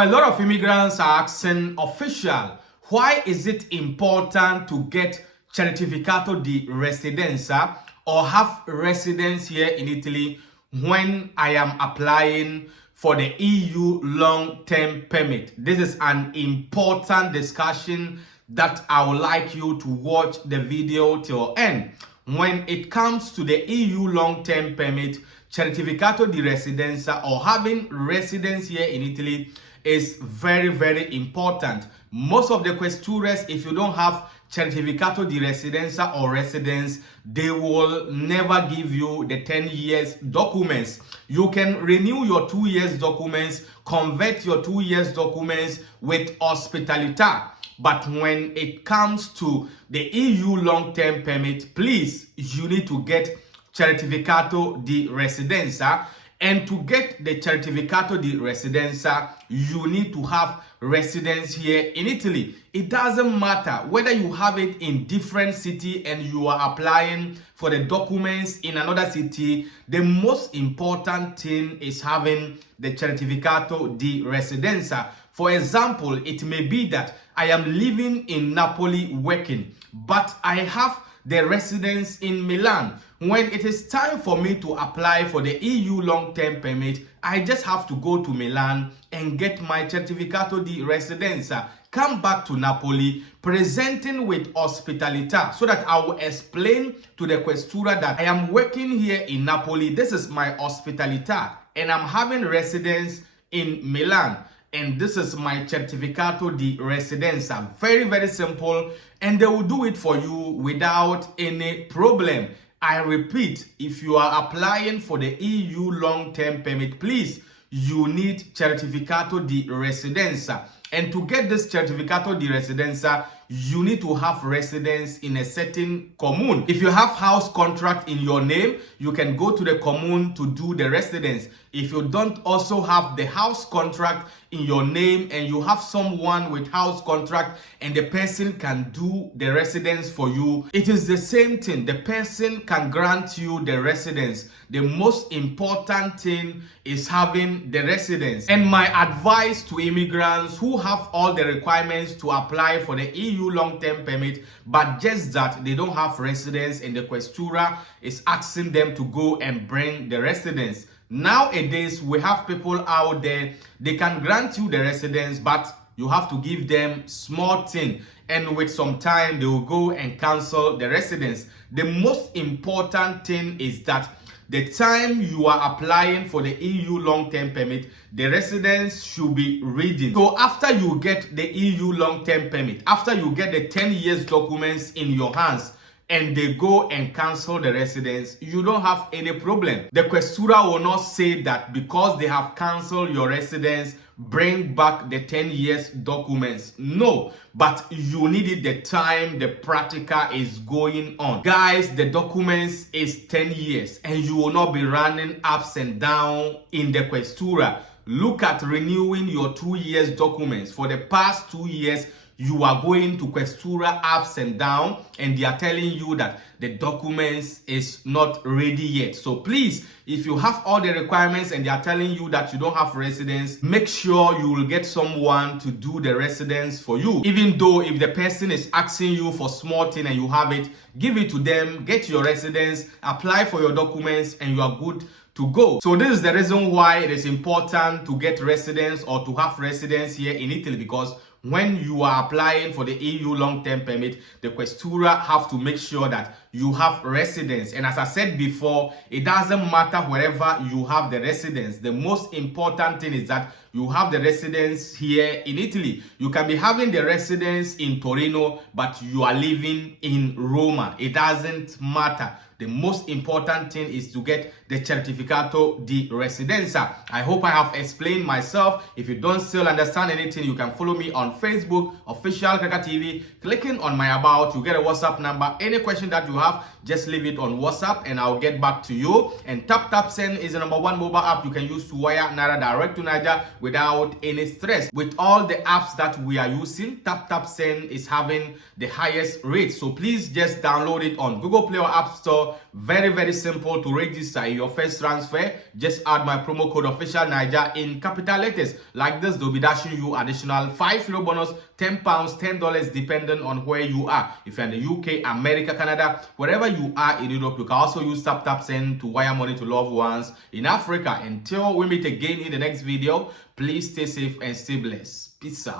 A lot of immigrants are asking official, why is it important to get certificato di residenza or have residence here in Italy when I am applying for the EU long-term permit? This is an important discussion that I would like you to watch the video till end. When it comes to the EU long-term permit, certificato di residenza or having residence here in Italy is very important. Most of the questures, if you don't have certificato di residenza or residence, they will never give you the 10 years documents. You can renew your 2 years documents, convert your 2 years documents with hospitality. But when it comes to the EU long-term permit, please, you need to get certificato di residenza. And to get the certificato di residenza, you need to have residence here in Italy. It doesn't matter whether you have it in different city and you are applying for the documents in another city. The most important thing is having the certificato di residenza. For example, it may be that I am living in Napoli working, but I have the residence in Milan. When it is time for me to apply for the EU long-term permit, I just have to go to Milan and get my certificato di residenza, come back to Napoli, presenting with hospitality, so that I will explain to the questura that I am working here in Napoli, this is my hospitality, and I'm having residence in Milan. And this is my certificato di residenza. Very simple, and they will do it for you without any problem. I repeat, if you are applying for the EU long-term permit, please, you need certificato di residenza. And to get this certificato di residenza, you need to have residence in a certain commune. If you have house contract in your name, you can go to the commune to do the residence. If you don't also have the house contract in your name and you have someone with house contract and the person can do the residence for you, it is the same thing. The person can grant you the residence. The most important thing is having the residence. And my advice to immigrants who have all the requirements to apply for the EU long-term permit, but just that they don't have residence and the questura is asking them to go and bring the residence. Nowadays, we have people out there, they can grant you the residence, but you have to give them small thing. And with some time, they will go and cancel the residence. The most important thing is that the time you are applying for the EU long-term permit, the residence should be reading. So after you get the EU long-term permit, after you get the 10 years documents in your hands, and they go and cancel the residence, you don't have any problem. The questura will not say that because they have canceled your residence, bring back the 10 years documents. No, but you needed the time the practical is going on. Guys, the documents is 10 years and you will not be running ups and down in the questura. Look at renewing your 2 years documents. For the past 2 years, you are going to questura ups and down and they are telling you that the documents is not ready yet. So please, if you have all the requirements and they are telling you that you don't have residence, make sure you will get someone to do the residence for you. Even though if the person is asking you for small thing and you have it, give it to them, get your residence, apply for your documents, and you are good to go. So this is the reason why it is important to get residence or to have residence here in Italy, because when you are applying for the EU long-term permit, the questura have to make sure that you have residence. And as I said before, it doesn't matter wherever you have the residence. The most important thing is that you have the residence here in Italy. You can be having the residence in Torino, but you are living in Roma. It doesn't matter. The most important thing is to get the certificato di residenza. I hope I have explained myself. If you don't still understand anything, you can follow me on Facebook, official Kraka TV. Clicking on my about, you get a WhatsApp number. Any question that you have, just leave it on WhatsApp and I'll get back to you. And Tap Send is the #1 mobile app you can use to wire Naira direct to Niger without any stress. With all the apps that we are using, Tap Send is having the highest rate. So please just download it on Google Play or App Store well. Very simple to register. Your first transfer, just add my promo code official Niger in capital letters. Like this, they'll be dashing you additional €5 bonus, £10, $10 depending on where you are. If you're in the UK, America, Canada, wherever you are in Europe, you can also use tap send to wire money to loved ones in Africa. Until we meet again in the next video, please stay safe and stay blessed. Peace out.